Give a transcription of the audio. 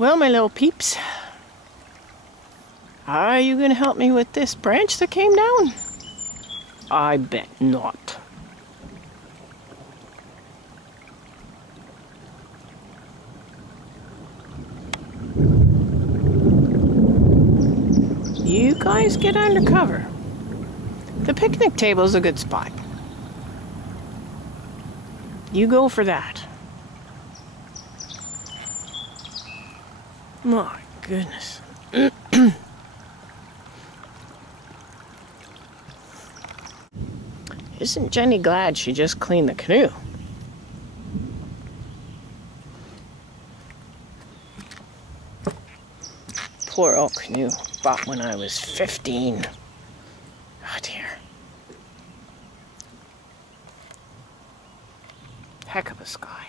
Well, my little peeps, are you going to help me with this branch that came down? I bet not. You guys get under cover. The picnic table's a good spot. You go for that. My goodness. Isn't Jenny glad she just cleaned the canoe? Poor old canoe, bought when I was 15. Oh dear. Heck of a sky.